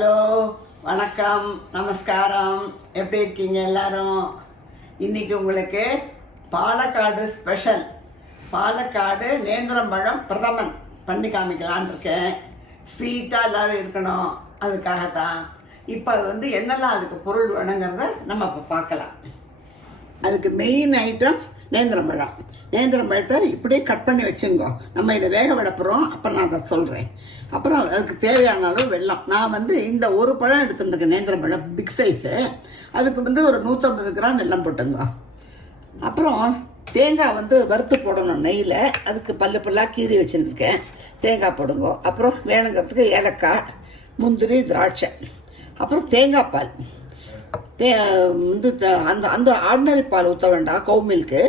Hello, வணக்கம், நமஸ்காரம். எப்படி இருக்கீங்க எல்லாரும்? இன்னைக்கு உங்களுக்கு பாலக்காடு ஸ்பெஷல் பாலக்காடு நேந்திரம்பழம் பிரதமன் பண்ணி காமிக்கலான் இருக்கேன். ஸ்வீட்டாக எல்லோரும் இருக்கணும், அதுக்காகத்தான். இப்போ அது வந்து என்னெல்லாம் அதுக்கு பொருள் வேணுங்கிறத நம்ம இப்போ பார்க்கலாம். அதுக்கு மெயின் ஐட்டம் நேந்திரம்பழம். நேந்திரம்பழத்தை இப்படியே கட் பண்ணி வச்சுங்கோ. நம்ம இதை வேக விட போகிறோம், அப்போ நான் அதை சொல்கிறேன். அப்புறம் அதுக்கு தேவையான அளவு வெல்லம். நான் வந்து இந்த ஒரு பழம் எடுத்துருக்கேன், நேந்திரம்பழம் பிக் சைஸு. அதுக்கு வந்து ஒரு 150 கிராம் வெல்லம் போட்டுங்க. அப்புறம் தேங்காய் வந்து வறுத்து போடணும் நெய்யில். அதுக்கு பல்லாக கீறி வச்சுருக்கேன். தேங்காய் போடுங்க. அப்புறம் வேணுங்கிறதுக்கு ஏலக்காய், முந்திரி, திராட்சை. அப்புறம் தேங்காய் பால். வந்து அந்த அந்த ஆர்டினரி பால் ஊற்ற வேண்டாம், கவு மில்க்கு.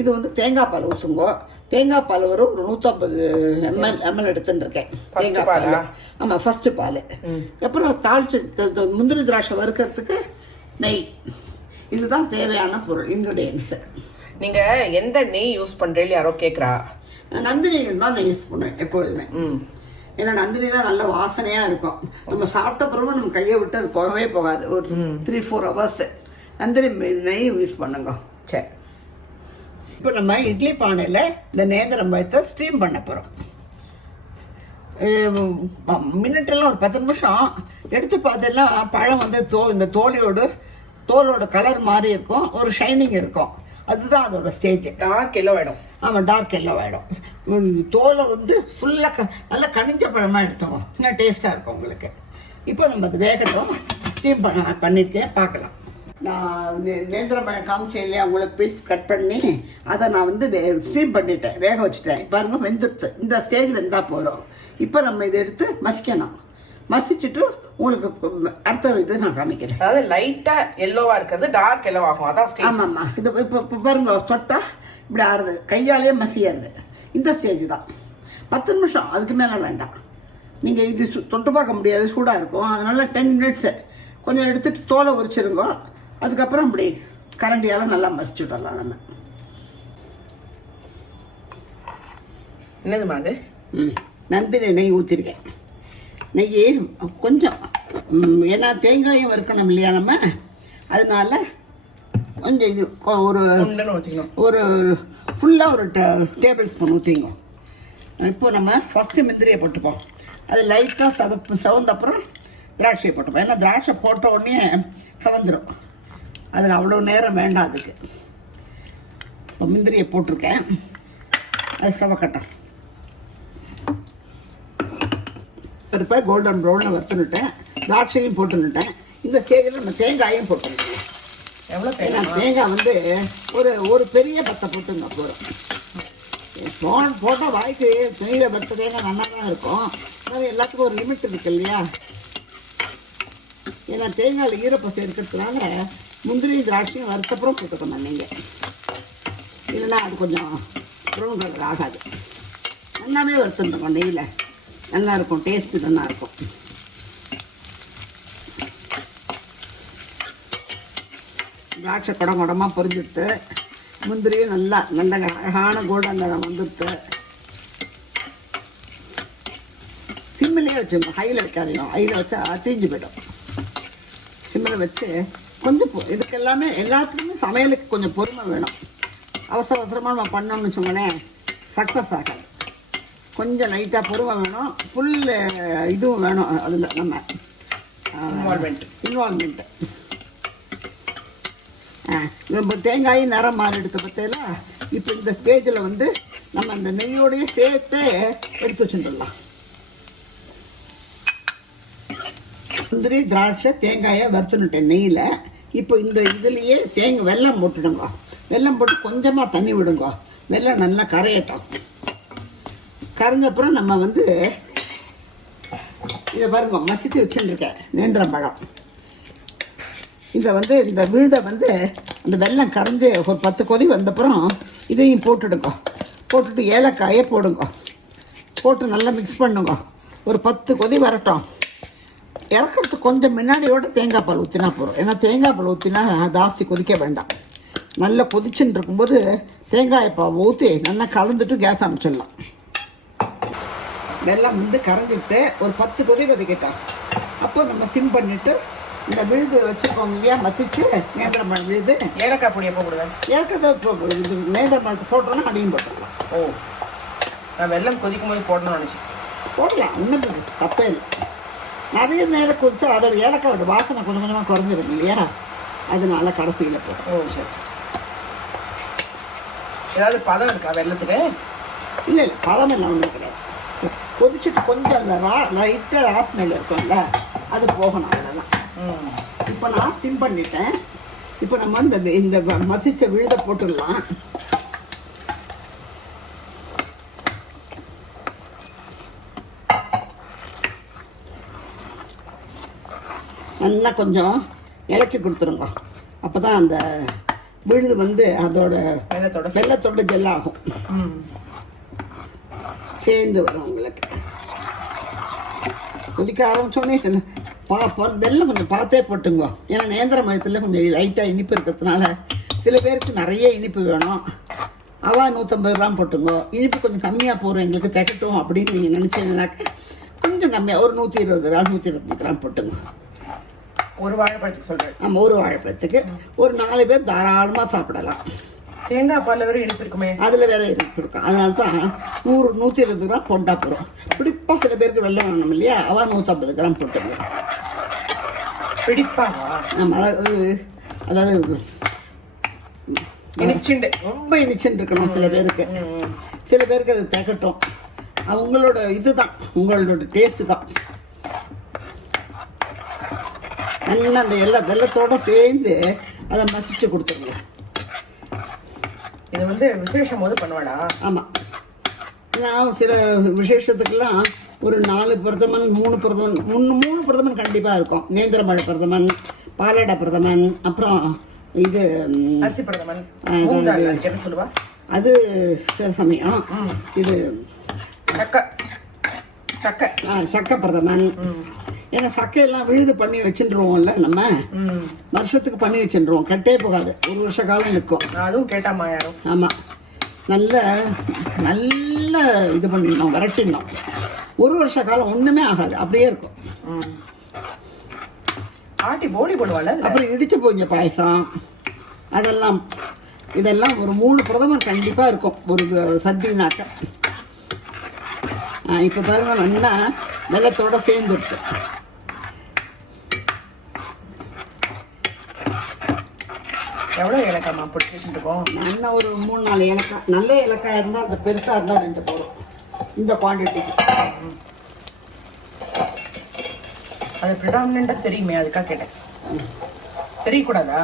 இது வந்து தேங்காய் பால் ஊற்றுங்கோ. தேங்காய் பால் ஒரு 150 ml எடுத்துட்டுருக்கேன். தேங்காய் பால், ஆமாம், ஃபஸ்ட்டு பால். அப்புறம் தாளிச்சு முந்திரி திராட்சை வறுக்கிறதுக்கு நெய். இதுதான் தேவையான பொருள், இன்க்ரீடியன்ஸு. நீங்கள் எந்த நெய் யூஸ் பண்ணுறீங்க யாரோ கேட்குறா? நந்தினி தான் நான் யூஸ் பண்ணுவேன் எப்பொழுதுமே. ஏன்னா நந்தினி தான் நல்ல வாசனையாக இருக்கும். நம்ம சாப்பிட்ட பிறகு நம்ம கையை விட்டு அது போகவே போகாது. ஒரு 3-4 ஹவர்ஸ் நந்தினி நெய் யூஸ் பண்ணுங்க. சரி, இப்போ நம்ம இட்லி பானையில் இந்த நேந்திரம்பழத்தை ஸ்டீம் பண்ண போகிறோம். மினிட்டெல்லாம் ஒரு 10 நிமிஷம் எடுத்து பார்த்தெல்லாம் பழம் வந்து இந்த தோலோட கலர் மாதிரி இருக்கும், ஒரு ஷைனிங் இருக்கும். அதுதான் அதோட ஸ்டேஜ். டார்க் எல்லோ ஆகிடும். ஆமாம், டார்க் எல்லோ ஆகிடும். தோலை வந்து ஃபுல்லாக நல்லா கனிஞ்ச பழமாக எடுத்தோம், இன்னும் டேஸ்ட்டாக இருக்கும் உங்களுக்கு. இப்போ நம்ம அது வேகட்டும். ஸ்டீம் பண்ணியிருக்கேன், பார்க்கலாம். நான் நேந்திரம்பழம் காமிச்சேன் இல்லையா, உங்களுக்கு பீஸ் கட் பண்ணி அதை நான் வந்து ஸ்டீம் பண்ணிட்டேன், வேக வச்சுட்டேன். பாருங்க, வெந்துடுத்து. இந்த ஸ்டேஜ் வெந்தால் போகிறோம். இப்போ நம்ம இதை எடுத்து மசிக்கணும். மசிச்சுட்டு உங்களுக்கு அடுத்த இது நான் காமிக்கிறேன். அதாவது லைட்டாக எல்லோவாக இருக்கிறது டார்க் எல்லோ ஆகும், அதான் ஸ்டேஜ். ஆமாம்மா, இது இப்போ பாருங்க, தொட்டால் இப்படி ஆறுது, கையாலேயே மசியாருது. இந்த ஸ்டேஜ் தான். 10 நிமிஷம், அதுக்கு மேலே வேண்டாம். நீங்கள் இது தொட்டு பார்க்க முடியாது, சூடாக இருக்கும். அதனால் 10 மினிட்ஸு கொஞ்சம் எடுத்துகிட்டு தோலை உரிச்சிருங்கோ. அதுக்கப்புறம் இப்படி கரண்டியால் நல்லா மசிச்சு விடலாம் நம்ம. என்னதுமா அது? நந்தினி நெய் ஊற்றிருக்கேன். நெய் கொஞ்சம், ஏன்னா தேங்காயும் வறுக்கணும் இல்லையா நம்ம, அதனால கொஞ்சம் இது ஒரு ஃபுல்லாக ஒரு டேபிள் ஸ்பூன் ஊற்றிங்க. இப்போ நம்ம ஃபஸ்ட்டு முந்திரியை போட்டுப்போம். அது லைட்டாக சவந்தப்புறம் திராட்சையை போட்டுப்போம். ஏன்னா திராட்சை போட்ட உடனே சவந்துடும், அதுக்கு அவ்வளோ நேரம் வேண்டாம் அதுக்கு. இப்போ முந்திரியை போட்டிருக்கேன், அது சவக்கட்டும். இப்போ கோல்டன் ப்ரௌனில் வறுத்துனுட்டேன், திராட்சையும் போட்டுனுட்டேன். இந்த ஸ்டேஜில் நம்ம தேங்காயும் போட்டுருக்கேன். எவ்வளோ தேங்காய் வந்து ஒரு பெரிய பத்தை போட்டுங்க போகிறோம். போட்டால் வாய்க்கு நெய்யில் வறுத்த தேங்காய் நல்லா தான் இருக்கும். அது எல்லாத்துக்கும் ஒரு லிமிட் இருக்கு இல்லையா. ஏன்னா தேங்காயில் ஈரப்பசை இருக்கிறதுனால முந்திரி திராட்சையும் வறுத்தப்புறம் போட்டுக்கணும் நீங்கள், இல்லைன்னா அது கொஞ்சம் ப்ரௌன் கலர் ஆகாது. நல்லாவே வறுத்துருக்கோம் நெய்யில், நல்லாயிருக்கும், டேஸ்ட்டு நல்லாயிருக்கும். திராட்சை குடமாக பொரிஞ்சுட்டு முந்திரியும் நல்ல அழகான கோல்டன் கலர் வந்துட்டு. சிம்மிலே வச்சுக்கோங்க, ஹையில் வைக்காதீங்க. ஹையில் வச்சா தீஞ்சு போய்டும். சிம்மில் வச்சு கொஞ்சம் இதுக்கு எல்லாத்துக்குமே சமையலுக்கு கொஞ்சம் பொறுமை வேணும். அவசரமாக நம்ம பண்ணோம்னு வச்சோங்களேன், சக்ஸஸ் ஆகாது. கொஞ்சம் லைட்டாக பொறுமை வேணும், ஃபுல் இதுவும் வேணும். அதில் நம்ம இன்வால்மெண்ட்டு. இப்போ தேங்காயும் நிறம் மாறி எடுத்த பார்த்தீங்களா. இப்போ இந்த ஸ்டேஜில் வந்து நம்ம அந்த நெய்யோடையே சேர்த்து எடுத்து வச்சுட்டுடலாம். முந்திரி திராட்சை தேங்காயை வறுத்துனுட்டேன் நெய்யில். இப்போ இந்த இதுலேயே வெல்லம் போட்டுடுங்க. வெல்லம் போட்டு கொஞ்சமாக தண்ணி விடுங்க. வெல்லம் நல்லா கரையட்டும். கரைஞ்சப்புறம் நம்ம வந்து இதை பாருங்க, மசித்து வச்சுருக்கேன் நேந்திரம்பழம். இதை வந்து இந்த விழுதை வந்து அந்த வெல்லம் கரைஞ்சி ஒரு 10 கொதி வந்தப்புறம் இதையும் போட்டுடுங்க. போட்டுட்டு ஏலக்காயை போடுங்க. போட்டு நல்லா மிக்ஸ் பண்ணுங்க. ஒரு 10 கொதி வரட்டும். இறக்கிறதுக்கு கொஞ்சம் முன்னாடியோட தேங்காய் பால் ஊற்றினா போகிறோம். ஏன்னா தேங்காய் பால் ஊற்றினா ஜாஸ்தி கொதிக்க வேண்டாம். நல்லா கொதிச்சுன்னு இருக்கும்போது தேங்காய் பால் ஊற்றி நல்லா கலந்துட்டு கேஸ் அணைச்சிடலாம். வெல்லம் வந்து கரைஞ்சிட்டு ஒரு 10 கொதி கொதிக்கட்டும். அப்போ நம்ம சிம் பண்ணிவிட்டு இந்த விழுது வச்சுருக்கோம் இல்லையா, மசிச்சு நேந்திரம்பழம் விழுது. ஏலக்காய் பொடி எப்போ போடுவேன்? ஏற்கனவே இப்போ இது நேந்திரம்பழத்தை போட்டோன்னா அதையும் போட்டுக்கலாம். ஓ, நான் வெல்லம் கொதிக்கும் போது போடணும்னு நினச்சேன். போடலாம், ஒன்றும் தப்பே இல்லை. நிறைய நேரம் கொதிச்சா அதோட ஏலக்காயோட வாசனை கொஞ்சம் கொஞ்சமாக குறைஞ்சிடும் இல்லையா, அதனால கடைசியில் போடும். ஓ சரி. ஏதாவது பதம் இருக்கா வெல்லத்துக்கு? இல்லை இல்லை, பழம் எல்லாம் ஒன்றும் கிடையாது. கொதிச்சுட்டு கொஞ்சம் அந்த லைட்டாக ராஸ்மெல் இருக்கும்ல, அது போகணும், அவ்வளோதான். இப்போ நான் சிம் பண்ணிட்டேன். இப்போ நம்ம இந்த மசிச்ச விழுத போட்டுடலாம். நல்லா கொஞ்சம் இலக்கி கொடுத்துருங்க. அப்போ தான் அந்த விழுது வந்து அதோட வெள்ளத்தோட ஜெல்லாகும், சேர்ந்து வரும் உங்களுக்கு. கொதிக்க ஆரம்பித்தோடனே வெள்ளம் கொஞ்சம் பார்த்தே போட்டுங்க. ஏன்னா நேந்திர மழத்தில் கொஞ்சம் லைட்டாக இனிப்பு இருக்கிறதுனால சில பேருக்கு நிறைய இனிப்பு வேணும். 150 கிராம் போட்டுங்க. இனிப்பு கொஞ்சம் கம்மியாக போகிறோம், எங்களுக்கு திகட்டும் அப்படின்னு நீங்கள் நினச்சிங்கனாக்க கொஞ்சம் கம்மியாக ஒரு 120 கிராம் 125 கிராம் போட்டுங்க. ஒரு வாழைப்பழத்துக்கு சொல்கிறேன். ஆமாம், ஒரு வாழைப்பழத்துக்கு ஒரு 4 பேர் தாராளமாக சாப்பிடலாம். தேங்காய் பாலில் வேறு இனிப்பு இருக்குமே, அதில் வேறு இனிப்பு இருக்கும். அதனால தான் 120 கிராம் போட்டா போகிறோம். பிடிப்பா சில பேருக்கு வெள்ளம் வேணும் இல்லையா, 150 கிராம் போட்டுங்க. பிடிப்பாவா? ஆமாம், அதாவது இனிச்சுண்டு, ரொம்ப இனிச்சுன்னு இருக்கணும் சில பேருக்கு. சில பேருக்கு அது திகட்டும். உங்களோட இதுதான், உங்களோட டேஸ்ட்டு தான். நல்லா அந்த வெள்ளத்தோடு சேர்ந்து அதை மசிச்சு கொடுத்துருங்க. இது வந்து விசேஷம் போது பண்ணுவாடா? ஆமாம், நான் சில விசேஷத்துக்கெல்லாம் ஒரு 4 பிரதமன் 3 பிரதமன் 3 பிரதமன் கண்டிப்பாக இருக்கும். நேந்திரமழை பிரதமன், பாலடை பிரதமன், அப்புறம் இது அரிசி பிரதமன், சொல்லுவா அது சில சமயம். இது சக்கை பிரதமன். ஏன்னா சக்கையெல்லாம் விழுது பண்ணி வச்சுருவோம்ல, நம்ம வருஷத்துக்கு பண்ணி வச்சுருவோம், கட்டே போகாது, 1 வருஷ காலம் நிற்கும். அதுவும் கேட்டாமா யாரும். ஆமாம், நல்ல இது பண்ணிடணும், விரட்டிடணும். 1 வருஷ காலம் ஒன்றுமே ஆகாது, அப்படியே இருக்கும். ஆட்டி போலி போடுவாள். அப்புறம் இடிச்சு போஞ்ச பாயசம், இதெல்லாம் ஒரு 3 பிரதமர் கண்டிப்பாக இருக்கும் ஒரு சத்தினாக்க. இப்போ பாருங்க, நல்லா வெள்ளத்தோட சேர்ந்துருக்கு. எவ்வளோ ஏலக்காய்மா போட்டு வச்சுருக்கோம்? நல்லா ஒரு 3-4 ஏலக்காய். நல்ல ஏலக்காய் இருந்தால் அந்த பெருசாக இருந்தால் 2 போடும் இந்த குவான்டிட்டிக்கு. அது ப்ரிடாமினெண்ட்டாக தெரியுமே, அதுக்காக கேட்டேன். தெரியக்கூடாதா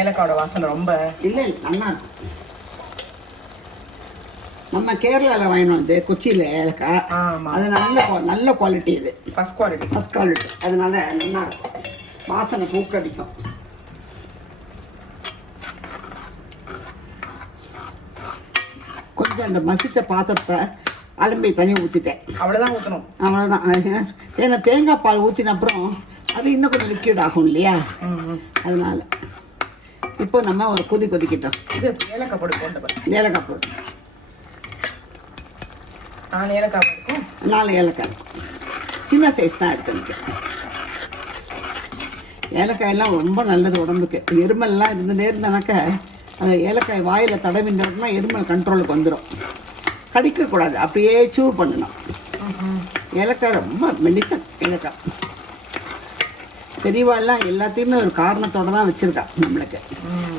ஏலக்காயோட வாசனை? ரொம்ப இல்லை, நல்லா இருக்கும். நம்ம கேரளாவில் வாங்கினோம், இது கொச்சியில் ஏலக்காய். அது நல்ல குவாலிட்டி, இது ஃபஸ்ட் குவாலிட்டி. அதனால நல்லா இருக்கும், வாசனை பூக்கடிக்கும். கொஞ்சம் அந்த மசித்த பாத்திரத்தை அலம்பி தண்ணி ஊற்றிட்டேன். அவ்வளோதான் ஊற்றணும், அவ்வளோதான். ஏன்னா தேங்காய் பால் ஊற்றின அப்புறம் அது இன்னும் கொஞ்சம் லிக்விட் ஆகும் இல்லையா, அதனால இப்போ நம்ம ஒரு கொதிக்கிட்டோம். இது ஏலக்காய் பொடி போட்டு, ஏலக்காய் போட்டு 4 ஏலக்காய் இருக்கும். 4 ஏலக்காய் இருக்கும். சின்ன சைஸ் தான் எடுத்துருக்கேன். ஏலக்காயெல்லாம் ரொம்ப நல்லது உடம்புக்கு. எருமல்லாம் இருந்துகிட்டே இருந்தானாக்கா அந்த ஏலக்காய் வாயில் தடவின்றதுனா எருமல் கண்ட்ரோலுக்கு வந்துடும். கடிக்கக்கூடாது, அப்படியே சூ பண்ணணும். ஏலக்காய் ரொம்ப மெடிசன். ஏலக்காய் பெரியவாள்லாம் எல்லாத்தையுமே ஒரு காரணத்தோடு தான் வச்சுருக்கா நம்மளுக்கு.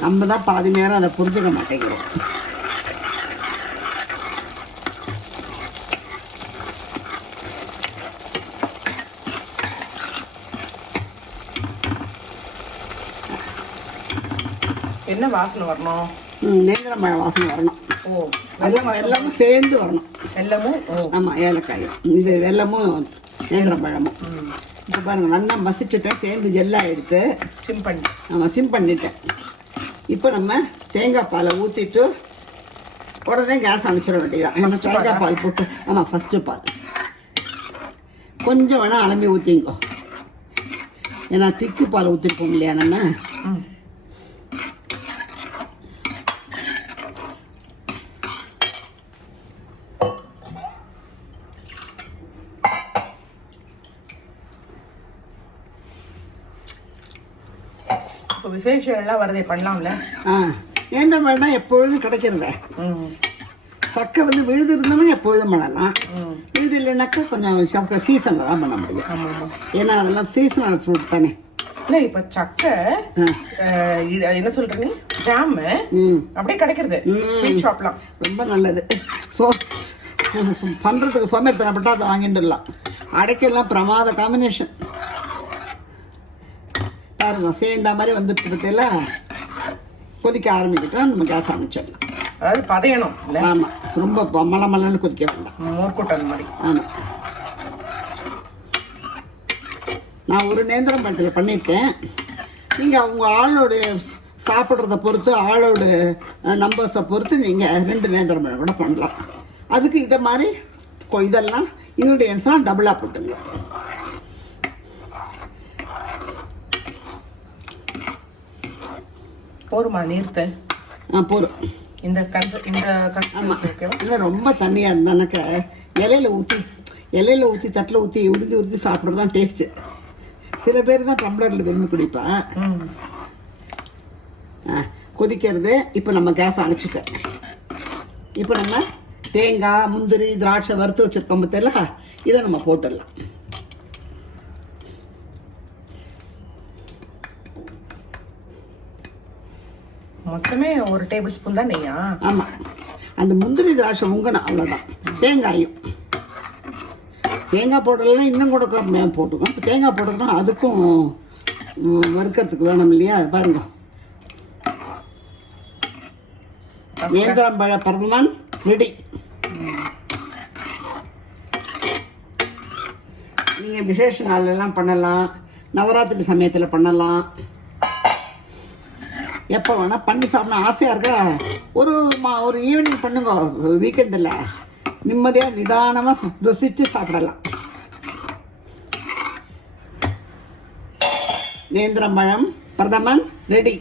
நம்ம தான் பாதி நேரம் அதை புரிஞ்சுக்க மாட்டேங்கிறோம். என்ன வாசனை வரணும்? நேந்திரம்பழ வாசனை வரணும். ஓ, வெல்லமும் சேர்ந்து வரணும். வெல்லமும், ஆமாம், ஏலக்காயும் இது வெல்லமும் நேந்திரம்பழமும். இப்போ பாருங்கள், நல்லா மசிச்சுட்டேன், சேர்ந்து ஜெல்லாக எடுத்து சிம் பண்ணி. ஆமாம், சிம் பண்ணிட்டேன். இப்போ நம்ம தேங்காய் பாலை ஊற்றிட்டு உடனே கேஸ் அணைச்சிட வேண்டியதான். ஏன்னா தேங்காய் பால் போட்டு, ஆமாம், ஃபஸ்ட்டு பால் கொஞ்சம் வேணால் அலம்பி ஊற்றிங்கோ. ஏன்னா திக்கு பால் ஊற்றிருப்போம் இல்லையா நம்ம. இப்போ விசேஷம் எல்லாம் வருதே பண்ணலாம்ல. நேந்திரம் பழம் தான் எப்பொழுதும் கிடைக்கிறத. சக்கை வந்து விழுது இருந்தாலும் எப்பொழுதும் பண்ணலாம். விழுது இல்லைனாக்கா கொஞ்சம் சக்கை சீசனில் தான் பண்ண முடியும். ஏன்னா அதெல்லாம் சீசனல் ஃப்ரூட் தானே. இல்லை இப்போ சக்கை என்ன சொல்கிறீங்க, ஜாமு அப்படியே கிடைக்கிறது ஸ்வீட் ஷாப்லாம். ரொம்ப நல்லது. பண்ணுறதுக்கு சோம்பேறித்தனப்பட்டால் அதை வாங்கிட்டுலாம். அடைக்கெல்லாம் பிரமாத காம்பினேஷன் பாருங்க. சேர்ந்த மாதிரி வந்துட்டு பற்றியில கொதிக்க ஆரம்பிக்கிட்டோம். நம்ம கேஸ் ஆரம்பிச்சிடலாம். அதாவது பதையணும் இல்லை? ஆமாம், ரொம்ப மலமலன்னு கொதிக்க வேண்டாம். மோர்க்கூட்டல் மாதிரி. ஆமாம், நான் ஒரு நேந்திரம் பழத்தில் பண்ணியிருக்கேன். நீங்கள் உங்கள் ஆளோட சாப்பிட்றத பொறுத்து, ஆளோட நம்பர்ஸை பொறுத்து நீங்கள் 2 நேந்திரம் பழம் கூட பண்ணலாம். அதுக்கு இதை மாதிரி இதெல்லாம் இன்க்ரீடியன்ஸ்லாம் டபுளாக போட்டுங்க. போருமா நீர்த்து? போரும். இந்த இல்லை ரொம்ப தண்ணியாக இருந்தானாக்க இலையில ஊற்றி தட்டில் ஊற்றி உருதி சாப்பிட்றது தான் டேஸ்ட்டு. சில பேர் தான் டம்ளரில் விரும்பி குடிப்பேன். கொதிக்கிறது. இப்போ நம்ம கேஸ் அணைச்சிட்டேன். இப்போ நம்ம தேங்காய், முந்திரி, திராட்சை வறுத்து வச்சுருக்கோம் பார்த்தீங்களா, இதை நம்ம போட்டுடலாம். மொத்தமே 1 டேபிள் ஸ்பூன் தான் நெய்யா? ஆமாம், அந்த முந்திரி திராட்சை உங்கணும், அவ்வளோதான். தேங்காயும் தேங்காய் போடலாம், இன்னும் கூட போட்டுக்கோம். இப்போ தேங்காய் போட்டுக்கணும், அதுக்கும் வறுக்கிறதுக்கு வேணும் இல்லையா? அது பாருங்க. நேந்திரம் பழ பிரதமன் ரெடி. நீங்கள் விசேஷ நாளெல்லாம் பண்ணலாம், நவராத்திரி சமயத்தில் பண்ணலாம், எப்போ வேணால் பண்ணி சாப்பிடணும். ஆசையாக இருக்கா ஒரு ஈவினிங் பண்ணுங்க. வீக்கெண்டில் நிம்மதியாக நிதானமாக ருசித்து சாப்பிடலாம். நேந்திரம் பழம் பிரதமன் ரெடி.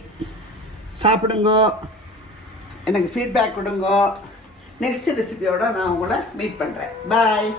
சாப்பிடுங்க, எனக்கு ஃபீட்பேக் கொடுங்க. நெக்ஸ்ட் ரெசிபியோட நான் உங்களை மீட் பண்ணுறேன். பாய்.